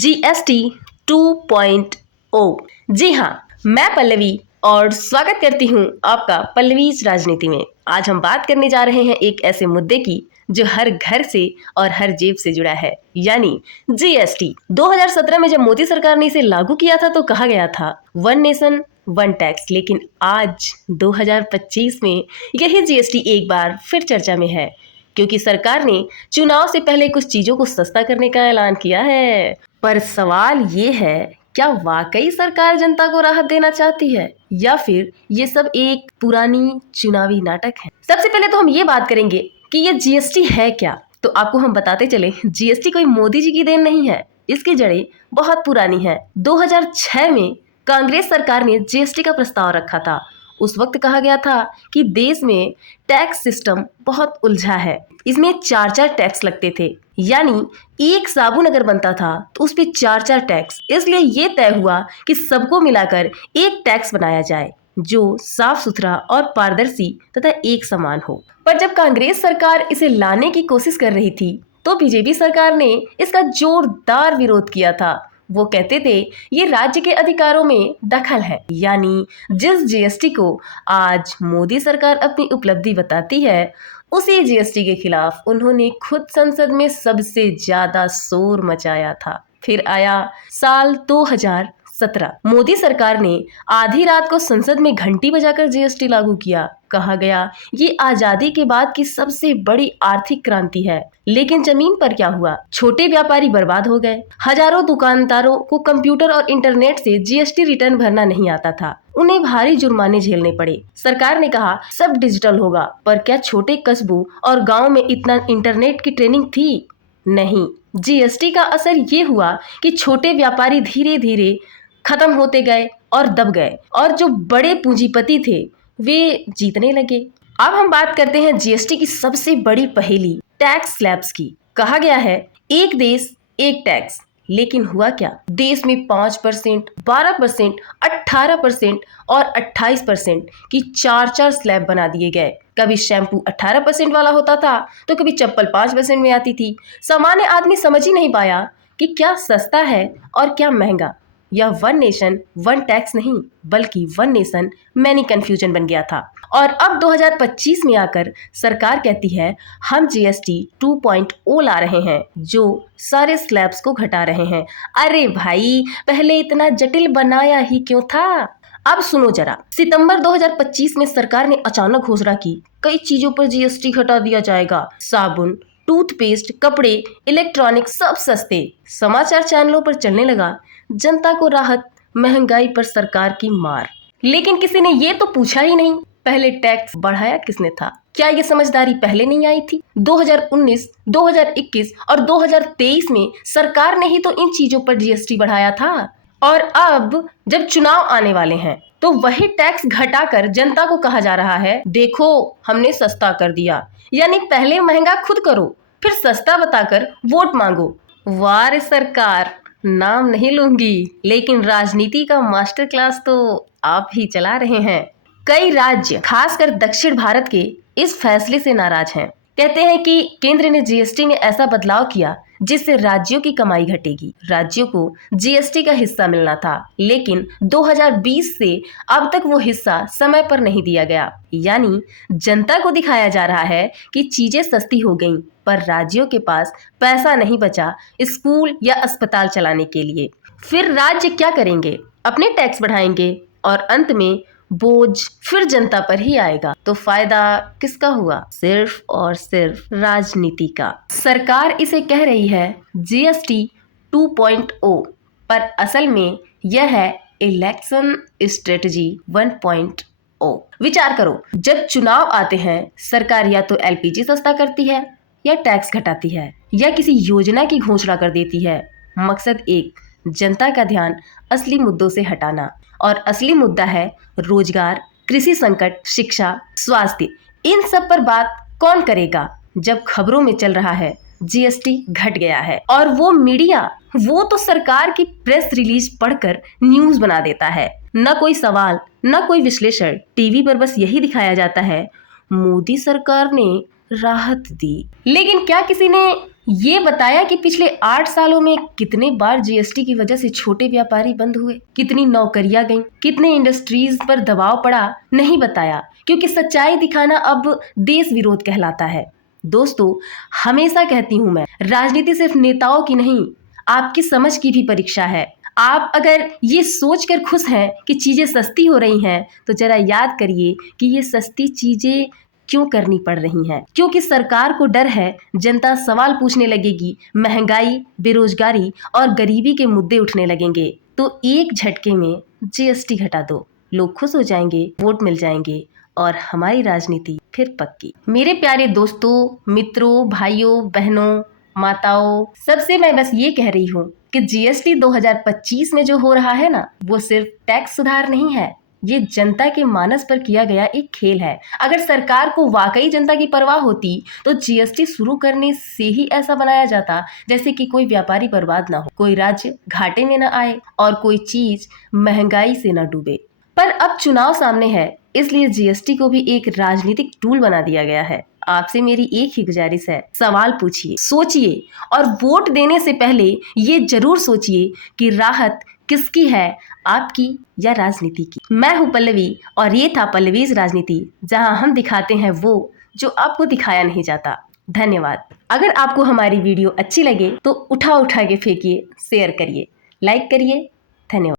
GST 2.0। जी हाँ, मैं पल्लवी और स्वागत करती हूँ आपका पल्लवीज राजनीति में। आज हम बात करने जा रहे हैं एक ऐसे मुद्दे की जो हर घर से और हर जेब से जुड़ा है, यानी जीएसटी। 2017 में जब मोदी सरकार ने इसे लागू किया था तो कहा गया था वन नेशन वन टैक्स, लेकिन आज 2025 में यही जीएसटी एक बार फिर चर्चा में है, क्योंकि सरकार ने चुनाव से पहले कुछ चीजों को सस्ता करने का ऐलान किया है। पर सवाल ये है, क्या वाकई सरकार जनता को राहत देना चाहती है या फिर ये सब एक पुरानी चुनावी नाटक है? सबसे पहले तो हम ये बात करेंगे कि ये जीएसटी है क्या। तो आपको हम बताते चले, जीएसटी कोई मोदी जी की देन नहीं है, इसकी जड़ें बहुत पुरानी है। 2006 में कांग्रेस सरकार ने जीएसटी का प्रस्ताव रखा था। उस वक्त कहा गया था कि देश में टैक्स सिस्टम बहुत उलझा है, इसमें 4 टैक्स लगते थे, यानी एक साबुन अगर बनता था तो उस पे 4 टैक्स। इसलिए ये तय हुआ कि सबको मिलाकर एक टैक्स बनाया जाए जो साफ सुथरा और पारदर्शी तथा एक समान हो। पर जब कांग्रेस सरकार इसे लाने की कोशिश कर रही थी तो बीजेपी सरकार ने इसका जोरदार विरोध किया था। वो कहते थे ये राज्य के अधिकारों में दखल है, यानी जिस जीएसटी को आज मोदी सरकार अपनी उपलब्धि बताती है, उसी जीएसटी के खिलाफ उन्होंने खुद संसद में सबसे ज्यादा शोर मचाया था। फिर आया साल 2017, मोदी सरकार ने आधी रात को संसद में घंटी बजाकर जीएसटी लागू किया। कहा गया ये आजादी के बाद की सबसे बड़ी आर्थिक क्रांति है। लेकिन जमीन पर क्या हुआ? छोटे व्यापारी बर्बाद हो गए। हजारों दुकानदारों को कंप्यूटर और इंटरनेट से जीएसटी रिटर्न भरना नहीं आता था, उन्हें भारी जुर्माने झेलने पड़े। सरकार ने कहा सब डिजिटल होगा, पर क्या छोटे कस्बों और गांव में इतना इंटरनेट की ट्रेनिंग थी? नहीं। जीएसटी का असर ये हुआ कि छोटे व्यापारी धीरे धीरे खत्म होते गए और दब गए, और जो बड़े पूंजीपति थे वे जीतने लगे। अब हम बात करते हैं जीएसटी की सबसे बड़ी पहेली, टैक्स स्लैब्स की। कहा गया है एक देश एक टैक्स, लेकिन हुआ क्या? देश में 5%, 12%, 18% और 28% की 4 स्लैब बना दिए गए। कभी शैम्पू 18% वाला होता था तो कभी चप्पल 5% में आती थी। सामान्य आदमी समझ ही नहीं पाया कि क्या सस्ता है और क्या महंगा। यह वन नेशन वन टैक्स नहीं, बल्कि वन नेशन मैनी कंफ्यूजन बन गया था। और अब 2025 में आकर सरकार कहती है हम जीएसटी 2.0 ला रहे हैं, जो सारे स्लैब्स को घटा रहे हैं। अरे भाई, पहले इतना जटिल बनाया ही क्यों था? अब सुनो जरा, सितंबर 2025 में सरकार ने अचानक घोषणा की कई चीजों पर जीएसटी घटा दिया जाएगा। साबुन, टूथपेस्ट, कपड़े, इलेक्ट्रॉनिक्स सब सस्ते। समाचार चैनलों पर चलने लगा जनता को राहत, महंगाई पर सरकार की मार। लेकिन किसी ने ये तो पूछा ही नहीं पहले टैक्स बढ़ाया किसने था? क्या ये समझदारी पहले नहीं आई थी? 2019, 2021 और 2023 में सरकार ने ही तो इन चीजों पर जीएसटी बढ़ाया था। और अब जब चुनाव आने वाले हैं तो वही टैक्स घटाकर जनता को कहा जा रहा है देखो हमने सस्ता कर दिया। यानी पहले महंगा खुद करो, फिर सस्ता बताकर वोट मांगो। वाह सरकार, नाम नहीं लूंगी, लेकिन राजनीति का मास्टर क्लास तो आप ही चला रहे हैं। कई राज्य, खासकर दक्षिण भारत के, इस फैसले से नाराज हैं। कहते हैं कि केंद्र ने जीएसटी में ऐसा बदलाव किया जिससे राज्यों की कमाई घटेगी। राज्यों को जीएसटी का हिस्सा मिलना था, लेकिन 2020 से अब तक वो हिस्सा समय पर नहीं दिया गया। यानी जनता को दिखाया जा रहा है कि चीजें सस्ती हो गईं, पर राज्यों के पास पैसा नहीं बचा स्कूल या अस्पताल चलाने के लिए। फिर राज्य क्या करेंगे? अपने टैक्स बढ़ाएंगे और अंत में बोझ फिर जनता पर ही आएगा। तो फायदा किसका हुआ? सिर्फ और सिर्फ राजनीति का। सरकार इसे कह रही है जीएसटी 2.0, पर असल में यह है इलेक्शन स्ट्रेटजी 1.0। विचार करो, जब चुनाव आते हैं सरकार या तो एलपीजी सस्ता करती है, या टैक्स घटाती है, या किसी योजना की घोषणा कर देती है। मकसद एक, जनता का ध्यान असली मुद्दों से हटाना। और असली मुद्दा है रोजगार, कृषि संकट, शिक्षा, स्वास्थ्य। इन सब पर बात कौन करेगा जब खबरों में चल रहा है जीएसटी घट गया है? और वो मीडिया, वो तो सरकार की प्रेस रिलीज पढ़कर न्यूज बना देता है। न कोई सवाल, न कोई विश्लेषण। टीवी पर बस यही दिखाया जाता है मोदी सरकार ने राहत दी। लेकिन क्या किसी ने ये बताया कि पिछले 8 सालों में कितने बार जीएसटी की वजह से छोटे व्यापारी बंद हुए, कितनी नौकरियां गईं, कितने इंडस्ट्रीज पर दबाव पड़ा, नहीं बताया, क्योंकि सच्चाई दिखाना अब देश विरोध कहलाता है। दोस्तों, हमेशा कहती हूं मैं, राजनीति सिर्फ नेताओं की नहीं, आपकी समझ की भी परीक्षा है। आप अगर ये सोचकर खुश हैं कि चीजें सस्ती हो रही हैं, तो जरा याद करिए कि ये सस्ती चीजें क्यों करनी पड़ रही हैं। क्योंकि सरकार को डर है जनता सवाल पूछने लगेगी, महंगाई, बेरोजगारी और गरीबी के मुद्दे उठने लगेंगे। तो एक झटके में जीएसटी घटा दो, लोग खुश हो जाएंगे, वोट मिल जाएंगे और हमारी राजनीति फिर पक्की। मेरे प्यारे दोस्तों, मित्रों, भाइयों, बहनों, माताओं, सबसे मैं बस ये कह रही हूँ कि जीएसटी 2025 में जो हो रहा है ना, वो सिर्फ टैक्स सुधार नहीं है, ये जनता के मानस पर किया गया एक खेल है। अगर सरकार को वाकई जनता की परवाह होती तो जीएसटी शुरू करने से ही ऐसा बनाया जाता जैसे कि कोई व्यापारी बर्बाद ना हो, कोई राज्य घाटे में ना आए और कोई चीज महंगाई से ना डूबे। पर अब चुनाव सामने है, इसलिए जीएसटी को भी एक राजनीतिक टूल बना दिया गया है। आपसे मेरी एक ही गुजारिश है, सवाल पूछिए, सोचिए और वोट देने से पहले ये जरूर सोचिए कि राहत किसकी है, आपकी या राजनीति की। मैं हूं पल्लवी और ये था पल्लवीज राजनीति, जहां हम दिखाते हैं वो जो आपको दिखाया नहीं जाता। धन्यवाद। अगर आपको हमारी वीडियो अच्छी लगे तो उठा उठा के फेंकिए, शेयर करिए, लाइक करिए। धन्यवाद।